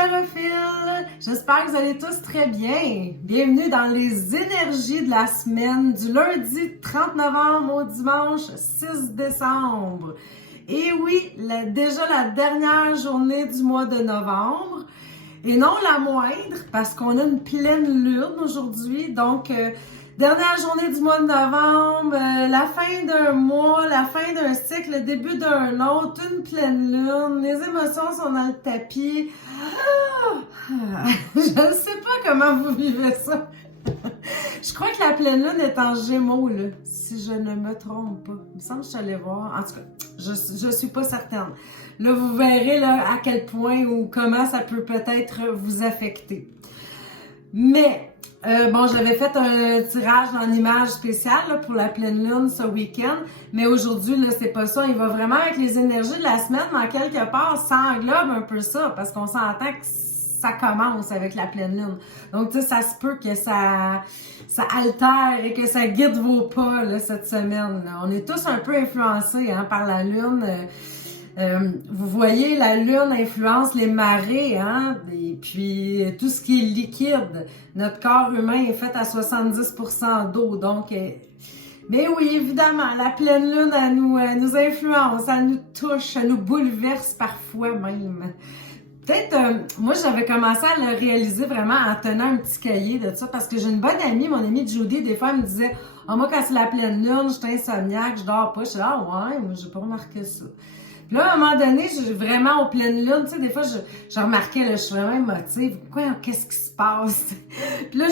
Tarot-Philes! J'espère que vous allez tous très bien. Bienvenue dans les énergies de la semaine du lundi 30 novembre au dimanche 6 décembre. Et oui, déjà la dernière journée du mois de novembre. Et non la moindre, parce qu'on a une pleine lune aujourd'hui. Donc, dernière journée du mois de novembre, la fin d'un mois, la fin d'un cycle, le début d'un autre, une pleine lune, les émotions sont dans le tapis. Je ne sais pas comment vous vivez ça. Je crois que la pleine lune est en Gémeaux, là, si je ne me trompe pas. Il me semble que je suis allée voir. En tout cas, je suis pas certaine. Là, vous verrez là, à quel point ou comment ça peut peut-être vous affecter. Mais, bon, j'avais fait un tirage en image spéciale là, pour la pleine lune ce week-end, mais aujourd'hui, là, c'est pas ça. Il va vraiment avec les énergies de la semaine, mais en quelque part, ça englobe un peu ça, parce qu'on s'entend que ça commence avec la pleine lune. Donc, tu sais, ça se peut que ça altère et que ça guide vos pas là, cette semaine. Là. On est tous un peu influencés hein, par la lune. Vous voyez, la lune influence les marées, hein, et puis tout ce qui est liquide. Notre corps humain est fait à 70% d'eau, donc... mais oui, évidemment, la pleine lune, elle nous influence, elle nous touche, elle nous bouleverse parfois même. Peut-être, moi, j'avais commencé à le réaliser vraiment en tenant un petit cahier de ça, parce que j'ai une bonne amie, mon amie Judy, des fois, elle me disait « Ah, moi, quand c'est la pleine lune, je suis insomniaque, je dors pas. » Je dis « Ah ouais, moi, j'ai pas remarqué ça. » Puis là, à un moment donné, vraiment aux pleines lunes, tu sais, des fois, je remarquais, là, je suis vraiment émotive. Quoi, qu'est-ce qui se passe? Puis là,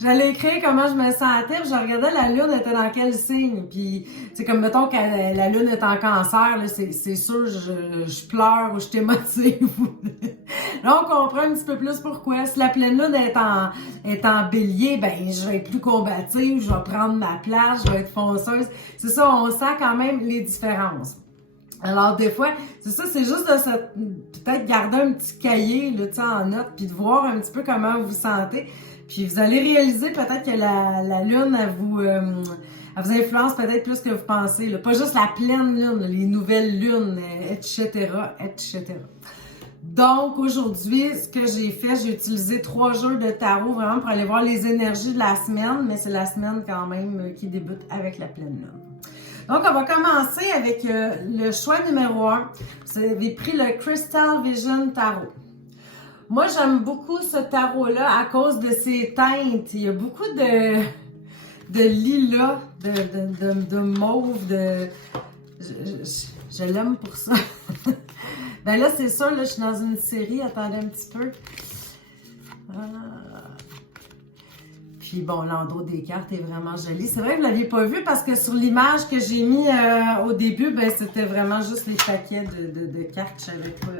j'allais écrire comment je me sentais, puis je regardais la lune était dans quel signe. Puis, c'est comme, mettons, que la lune est en cancer, là, c'est sûr, je pleure ou je suis émotive. Là, on comprend un petit peu plus pourquoi. Si la pleine lune est en bélier, ben, je vais être plus combative, je vais prendre ma place, je vais être fonceuse. C'est ça, on sent quand même les différences. Alors, des fois, c'est ça, c'est juste de peut-être garder un petit cahier, là, tu sais, en note, puis de voir un petit peu comment vous vous sentez. Puis vous allez réaliser peut-être que la lune, elle vous influence peut-être plus que vous pensez, là. Pas juste la pleine lune, les nouvelles lunes, etc., etc. Donc, aujourd'hui, ce que j'ai fait, j'ai utilisé 3 jeux de tarot vraiment pour aller voir les énergies de la semaine, mais c'est la semaine quand même qui débute avec la pleine lune. Donc, on va commencer avec le choix numéro 1. Vous avez pris le Crystal Vision Tarot. Moi, j'aime beaucoup ce tarot-là à cause de ses teintes. Il y a beaucoup de lilas, de mauve, je l'aime pour ça. Ben là, c'est sûr, là, je suis dans une série. Attendez un petit peu. Puis bon, l'endroit des cartes est vraiment joli. C'est vrai que vous ne l'aviez pas vu parce que sur l'image que j'ai mis au début, ben c'était vraiment juste les paquets de cartes. J'avais pas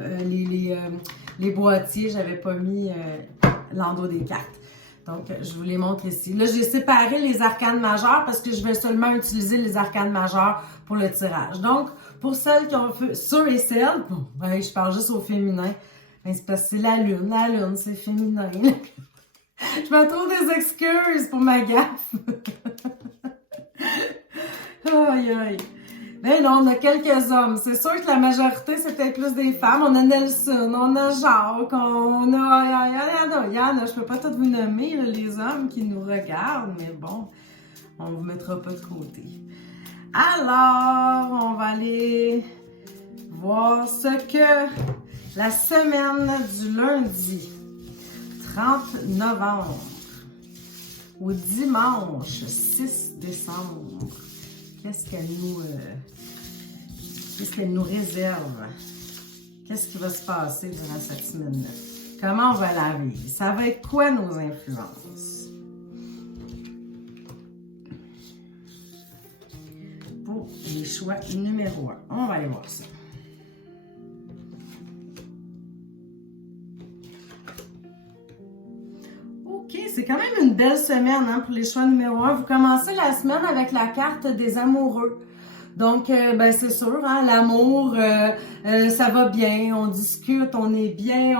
les boîtiers, j'avais pas mis l'endroit des cartes. Donc, je vous les montre ici. Là, j'ai séparé les arcanes majeures parce que je vais seulement utiliser les arcanes majeures pour le tirage. Donc, pour celles qui ont fait, ceux et celles, bon, ouais, je parle juste au féminin, ben, c'est parce que c'est la lune, c'est féminin. Je me trouve des excuses pour ma gaffe. Aïe, aïe. Mais non, on a quelques hommes. C'est sûr que la majorité, c'était plus des femmes. On a Nelson, on a Jacques, on a... Il y en a, je peux pas tous vous nommer, là, les hommes qui nous regardent, mais bon, on vous mettra pas de côté. Alors, on va aller voir ce que la semaine du lundi 30 novembre au dimanche 6 décembre. Qu'est-ce qu'elle nous réserve? Qu'est-ce qui va se passer durant cette semaine-là? Comment on va la vivre? Ça va être quoi nos influences? Pour les choix numéro 1. On va aller voir ça. C'est quand même une belle semaine hein, pour les choix numéro 1. Vous commencez la semaine avec la carte des amoureux. Donc, ben c'est sûr, hein, l'amour, ça va bien, on discute, on est bien,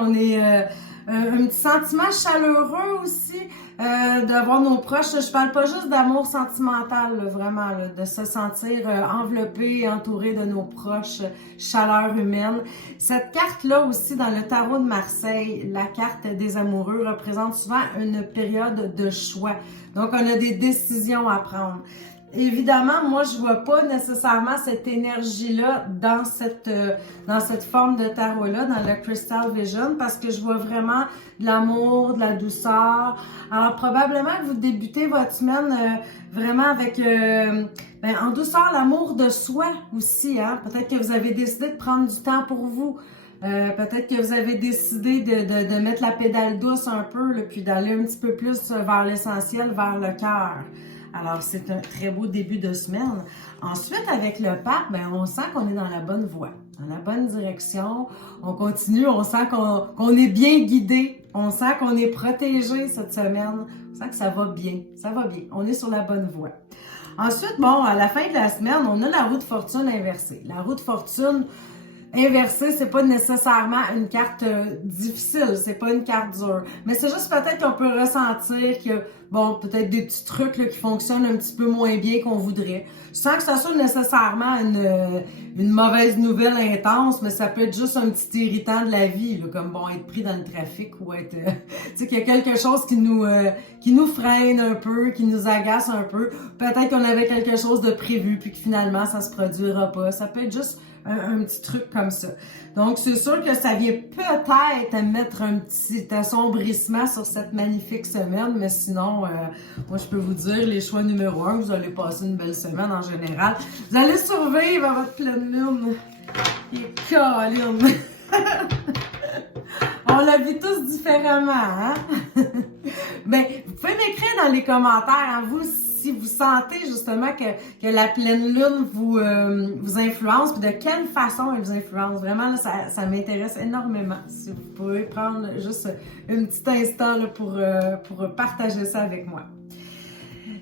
un petit sentiment chaleureux aussi de voir nos proches. Je parle pas juste d'amour sentimental, là, vraiment, là, de se sentir enveloppé et entouré de nos proches, chaleur humaine. Cette carte-là aussi, dans le tarot de Marseille, la carte des amoureux représente souvent une période de choix. Donc, on a des décisions à prendre. Évidemment, moi, je vois pas nécessairement cette énergie-là dans cette forme de tarot-là, dans le Crystal Vision, parce que je vois vraiment de l'amour, de la douceur. Alors, probablement que vous débutez votre semaine vraiment avec, en douceur, l'amour de soi aussi, hein. Peut-être que vous avez décidé de prendre du temps pour vous. Peut-être que vous avez décidé de mettre la pédale douce un peu, là, puis d'aller un petit peu plus vers l'essentiel, vers le cœur. Alors, c'est un très beau début de semaine. Ensuite, avec le pape, on sent qu'on est dans la bonne voie, dans la bonne direction. On continue, on sent qu'on est bien guidé. On sent qu'on est protégé cette semaine. On sent que ça va bien, ça va bien. On est sur la bonne voie. Ensuite, à la fin de la semaine, on a la roue de fortune inversée. La roue de fortune inversée, c'est pas nécessairement une carte difficile, c'est pas une carte dure. Mais c'est juste peut-être qu'on peut ressentir que, peut-être des petits trucs là, qui fonctionnent un petit peu moins bien qu'on voudrait. Sans que ça soit nécessairement une mauvaise nouvelle intense, mais ça peut être juste un petit irritant de la vie, là, comme être pris dans le trafic ou être, tu sais, qu'il y a quelque chose qui nous freine un peu, qui nous agace un peu. Peut-être qu'on avait quelque chose de prévu puis que finalement ça se produira pas. Ça peut être juste un petit truc comme ça. Donc, c'est sûr que ça vient peut-être mettre un petit assombrissement sur cette magnifique semaine, mais sinon, moi, je peux vous dire, les choix numéro 1, vous allez passer une belle semaine en général. Vous allez survivre à votre pleine lune. Et Caroline! On la vit tous différemment, hein? Vous pouvez m'écrire dans les commentaires, hein, vous, si vous sentez justement que la pleine lune vous influence, puis de quelle façon elle vous influence. Vraiment, là, ça m'intéresse énormément. Si vous pouvez prendre juste un petit instant là, pour partager ça avec moi.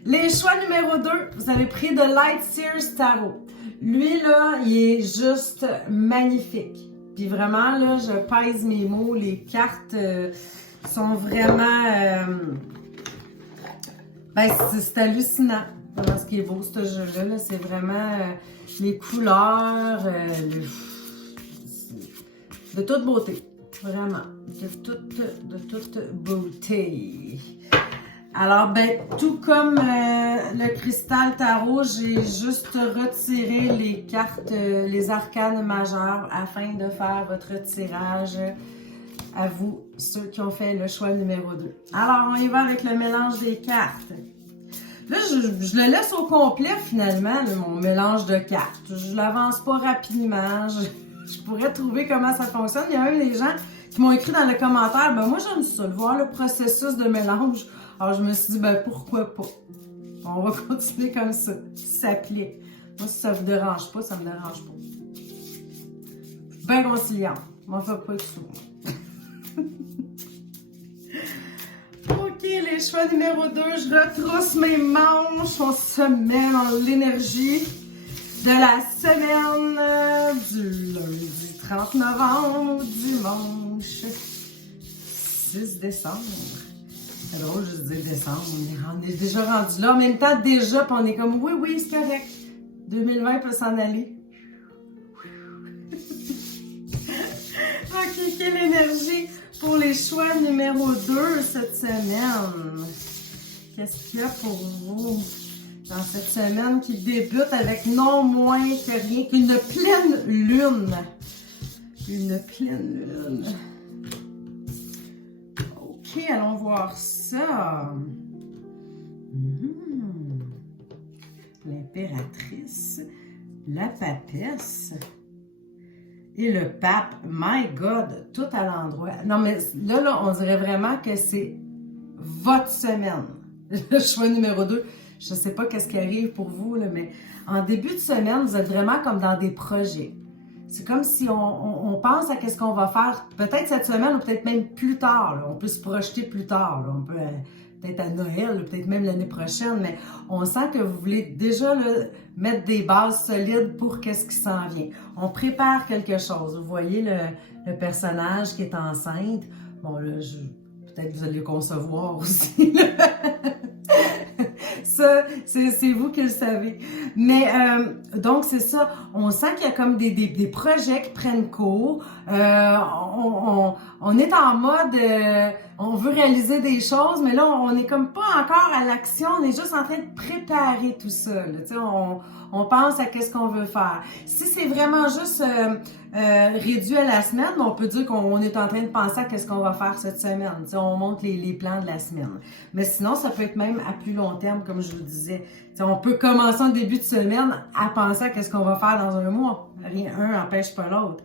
Les choix numéro 2, vous avez pris de Light Sears Tarot. Lui, là, il est juste magnifique. Puis vraiment, là, je pèse mes mots. Les cartes sont vraiment... c'est hallucinant. Vraiment, ce qui est beau, ce jeu-là, là, c'est vraiment les couleurs, de toute beauté. Vraiment. De toute beauté. Alors, tout comme le cristal tarot, j'ai juste retiré les cartes, les arcanes majeures afin de faire votre tirage à vous, ceux qui ont fait le choix numéro 2. Alors, on y va avec le mélange des cartes. Là, je le laisse au complet finalement, là, mon mélange de cartes. Je l'avance pas rapidement. Je pourrais trouver comment ça fonctionne. Il y a des gens qui m'ont écrit dans le commentaire, moi j'aime ça, voir le processus de mélange. Alors je me suis dit, pourquoi pas? On va continuer comme ça, si ça plaît. Moi, si ça vous dérange pas, ça me dérange pas. Je suis bien conciliante. Je m'en fais pas du tout. OK, les choix numéro 2, je retrousse mes manches. On se met dans l'énergie de la semaine du lundi 30 novembre, dimanche 6 décembre. C'est drôle, je dis décembre, on est déjà rendu là. En même temps, déjà, puis on est comme, oui, c'est correct. 2020 peut s'en aller. OK, quelle énergie pour les choix numéro 2 cette semaine? Qu'est-ce qu'il y a pour vous dans cette semaine qui débute avec non moins que rien qu'une pleine lune? Une pleine lune. OK, allons voir ça. L'impératrice, la papesse et le pape. My God, tout à l'endroit. Non, mais là, on dirait vraiment que c'est votre semaine. Le choix numéro 2. Je ne sais pas qu'est-ce qui arrive pour vous, là, mais en début de semaine, vous êtes vraiment comme dans des projets. C'est comme si on pense à qu'est-ce qu'on va faire, peut-être cette semaine ou peut-être même plus tard. Là. On peut se projeter plus tard. Là. On peut peut-être à Noël, peut-être même l'année prochaine, mais on sent que vous voulez déjà là, mettre des bases solides pour qu'est-ce qui s'en vient. On prépare quelque chose. Vous voyez le personnage qui est enceinte. Bon, là, peut-être que vous allez le concevoir aussi. Ça, c'est vous qui le savez. Mais, donc, c'est ça. On sent qu'il y a comme des projets qui prennent cours. On est en mode, on veut réaliser des choses, mais là, on n'est comme pas encore à l'action. On est juste en train de préparer tout ça. Là. Tu sais, on pense à qu'est-ce qu'on veut faire. Si c'est vraiment juste réduit à la semaine, on peut dire qu'on est en train de penser à qu'est-ce qu'on va faire cette semaine. Tu sais, on monte les plans de la semaine. Mais sinon, ça peut être même à plus long terme, comme je vous disais. Tu sais, on peut commencer en début de semaine à penser à qu'est-ce qu'on va faire dans un mois. Rien, un n'empêche pas l'autre.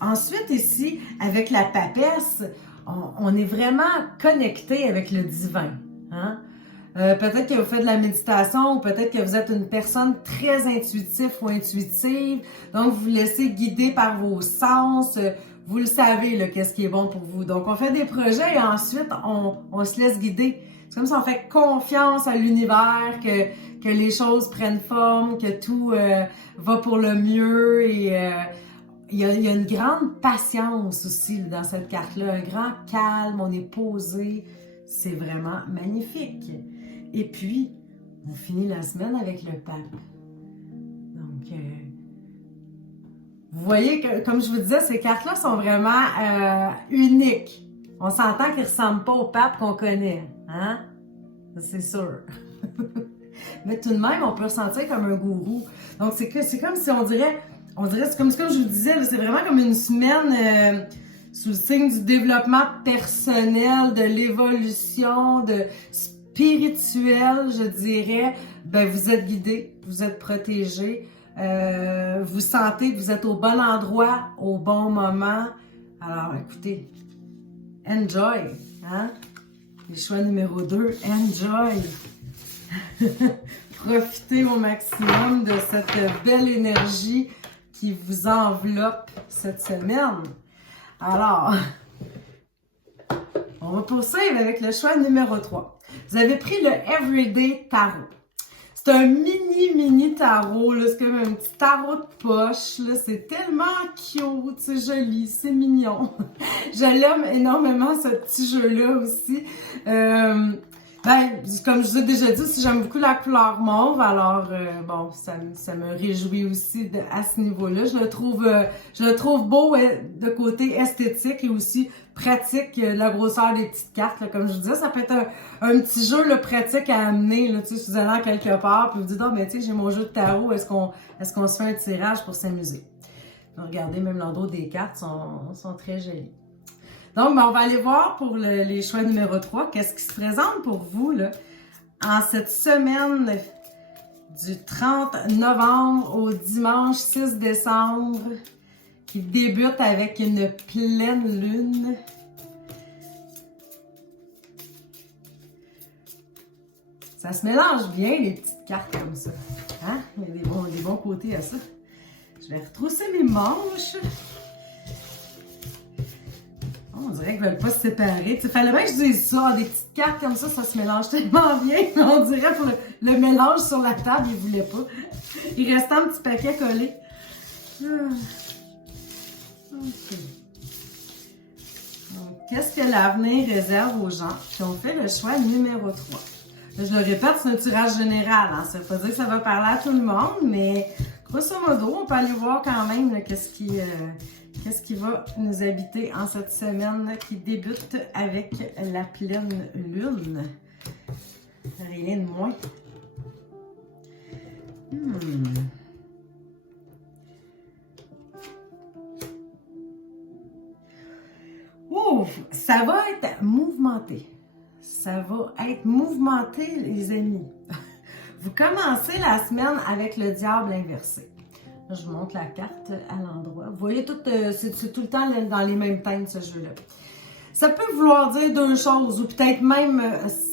Ensuite, ici, avec la papesse, on est vraiment connecté avec le divin. Hein? Peut-être que vous faites de la méditation ou peut-être que vous êtes une personne très intuitive ou intuitive. Donc, vous vous laissez guider par vos sens. Vous le savez, là, qu'est-ce qui est bon pour vous. Donc, on fait des projets et ensuite, on se laisse guider. C'est comme si on fait confiance à l'univers, que les choses prennent forme, que tout va pour le mieux. Et il y a une grande patience aussi dans cette carte-là. Un grand calme, on est posé. C'est vraiment magnifique. Et puis, on finit la semaine avec le pape. Donc, vous voyez que, comme je vous disais, ces cartes-là sont vraiment uniques. On s'entend qu'ils ne ressemblent pas au pape qu'on connaît. Hein? C'est sûr. Mais tout de même, on peut ressentir comme un gourou. Donc, c'est comme si on dirait c'est comme je vous disais, c'est vraiment comme une semaine sous le signe du développement personnel, de l'évolution, de spirituel, je dirais. Ben, vous êtes guidé, vous êtes protégé, vous sentez que vous êtes au bon endroit, au bon moment. Alors, écoutez, enjoy, hein? Le choix numéro 2, enjoy! Profitez au maximum de cette belle énergie qui vous enveloppe cette semaine. Alors, on va poursuivre avec le choix numéro 3. Vous avez pris le Everyday Tarot. C'est un mini tarot, là. C'est comme un petit tarot de poche, là. C'est tellement cute, c'est joli, c'est mignon. Je l'aime énormément, ce petit jeu-là aussi. Ben, comme je vous ai déjà dit, si j'aime beaucoup la couleur mauve, alors bon, ça me réjouit aussi à ce niveau-là. Je le trouve beau de côté esthétique et aussi pratique, la grosseur des petites cartes. Là, comme je vous disais, ça peut être un petit jeu là, pratique à amener. Là, tu sais, si vous allez quelque part, puis vous dites, ah, mais tu sais, j'ai mon jeu de tarot, est-ce qu'on se fait un tirage pour s'amuser? Regardez, même l'endroit des cartes sont très jolies. Donc, ben, on va aller voir pour les choix numéro 3, qu'est-ce qui se présente pour vous là, en cette semaine du 30 novembre au dimanche 6 décembre, qui débute avec une pleine lune. Ça se mélange bien, les petites cartes comme ça. Hein? Il y a des bons côtés à ça. Je vais retrousser mes manches. On dirait qu'ils ne veulent pas se séparer. Il fallait bien que je dise ça. Des petites cartes comme ça se mélange tellement bien. On dirait pour le mélange sur la table, ils ne voulaient pas. Il restait un petit paquet collé. OK. Donc, qu'est-ce que l'avenir réserve aux gens qui ont fait le choix numéro 3? Là, je le répète, c'est un tirage général. Hein. Ça ne veut pas dire que ça va parler à tout le monde, mais grosso modo, on peut aller voir quand même qu'est-ce qui va nous habiter en cette semaine qui débute avec la pleine lune. Rien de moins. Ouf, ça va être mouvementé. Ça va être mouvementé, les amis. Vous commencez la semaine avec le diable inversé. Là, je vous montre la carte à l'endroit. Vous voyez, c'est tout le temps dans les mêmes teintes, ce jeu-là. Ça peut vouloir dire deux choses, ou peut-être même,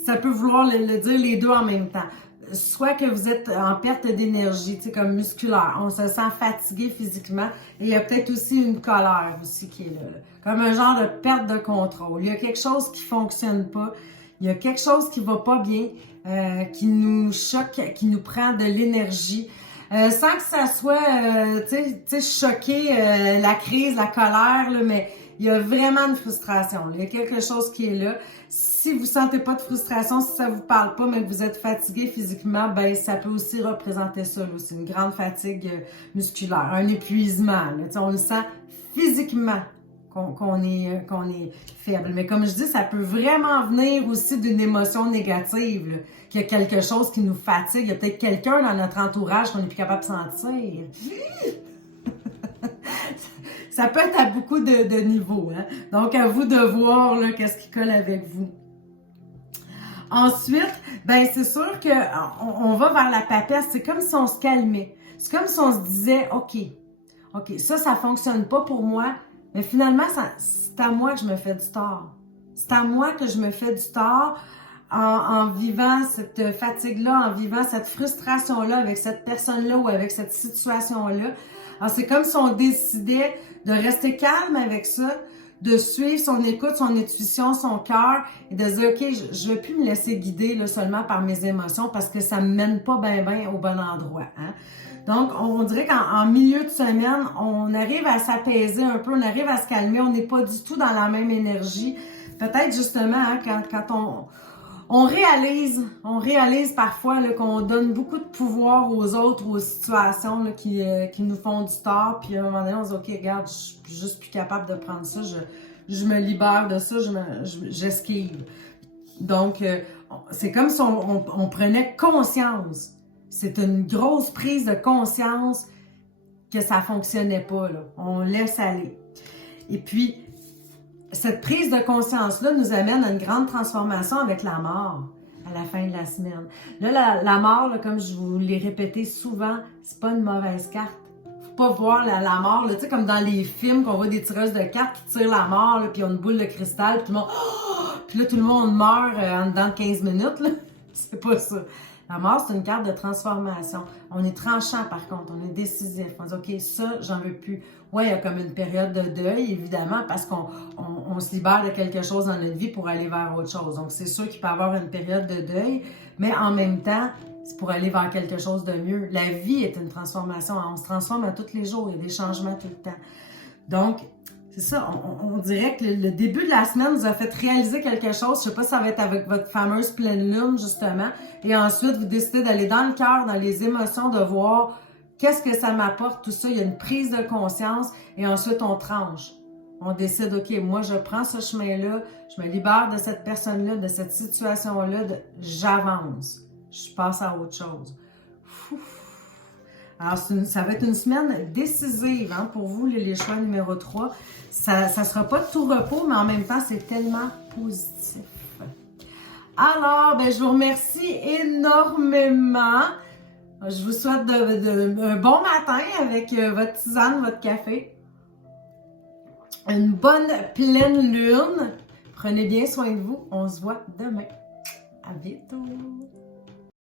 ça peut vouloir le dire les deux en même temps. Soit que vous êtes en perte d'énergie, tu sais, comme musculaire. On se sent fatigué physiquement. Et il y a peut-être aussi une colère aussi qui est là. Comme un genre de perte de contrôle. Il y a quelque chose qui fonctionne pas. Il y a quelque chose qui va pas bien, qui nous choque, qui nous prend de l'énergie. Sans que ça soit, tu sais, choqué, la crise, la colère, là, mais Il y a vraiment une frustration. Il y a quelque chose qui est là. Si vous ne sentez pas de frustration, si ça ne vous parle pas, mais que vous êtes fatigué physiquement, ben ça peut aussi représenter ça. C'est une grande fatigue musculaire, un épuisement. Là. On le sent physiquement qu'on est faible. Mais comme je dis, ça peut vraiment venir aussi d'une émotion négative, là, qu'il y a quelque chose qui nous fatigue. Il y a peut-être quelqu'un dans notre entourage qu'on n'est plus capable de sentir. Ça peut être à beaucoup de niveaux. Hein? Donc, à vous de voir qu'est-ce qui colle avec vous. Ensuite, ben c'est sûr qu'on va vers la papesse. C'est comme si on se calmait. C'est comme si on se disait, OK, ça fonctionne pas pour moi. Mais finalement, c'est à moi que je me fais du tort. C'est à moi que je me fais du tort en vivant cette fatigue-là, en vivant cette frustration-là avec cette personne-là ou avec cette situation-là. Alors, c'est comme si on décidait de rester calme avec ça, de suivre son écoute, son intuition, son cœur et de dire, OK, je ne vais plus me laisser guider là, seulement par mes émotions parce que ça ne me mène pas bien au bon endroit. Hein? Donc, on dirait qu'en milieu de semaine, on arrive à s'apaiser un peu, on arrive à se calmer, on n'est pas du tout dans la même énergie. Peut-être justement, hein, quand on réalise parfois là, qu'on donne beaucoup de pouvoir aux autres, aux situations là, qui nous font du tort, puis à un moment donné, on se dit, OK, regarde, je suis juste plus capable de prendre ça, je me libère de ça, j'esquive. Donc, c'est comme si on prenait conscience. C'est une grosse prise de conscience que ça ne fonctionnait pas. Là. On laisse aller. Et puis, cette prise de conscience-là nous amène à une grande transformation avec la mort à la fin de la semaine. Là, la mort, là, comme je vous l'ai répété souvent, c'est pas une mauvaise carte. Faut pas voir la mort, tu sais, comme dans les films qu'on voit des tireuses de cartes qui tirent la mort, là, puis ils ont une boule de cristal, puis tout le monde, puis là, tout le monde meurt en dedans de 15 minutes. Là. C'est pas ça. La mort, c'est une carte de transformation. On est tranchant, par contre. On est décisif. On dit, OK, ça, j'en veux plus. Oui, il y a comme une période de deuil, évidemment, parce qu'on se libère de quelque chose dans notre vie pour aller vers autre chose. Donc, c'est sûr qu'il peut y avoir une période de deuil, mais en même temps, c'est pour aller vers quelque chose de mieux. La vie est une transformation. On se transforme à tous les jours. Il y a des changements tout le temps. Donc, c'est ça, on dirait que le début de la semaine vous a fait réaliser quelque chose. Je ne sais pas si ça va être avec votre fameuse pleine lune, justement. Et ensuite, vous décidez d'aller dans le cœur, dans les émotions, de voir qu'est-ce que ça m'apporte, tout ça. Il y a une prise de conscience et ensuite, on tranche. On décide, OK, moi, je prends ce chemin-là, je me libère de cette personne-là, de cette situation-là, j'avance. Je passe à autre chose. Alors, ça va être une semaine décisive hein, pour vous, les choix numéro 3. Ça ne sera pas de tout repos, mais en même temps, c'est tellement positif. Alors, je vous remercie énormément. Je vous souhaite un bon matin avec votre tisane, votre café. Une bonne pleine lune. Prenez bien soin de vous. On se voit demain. À bientôt.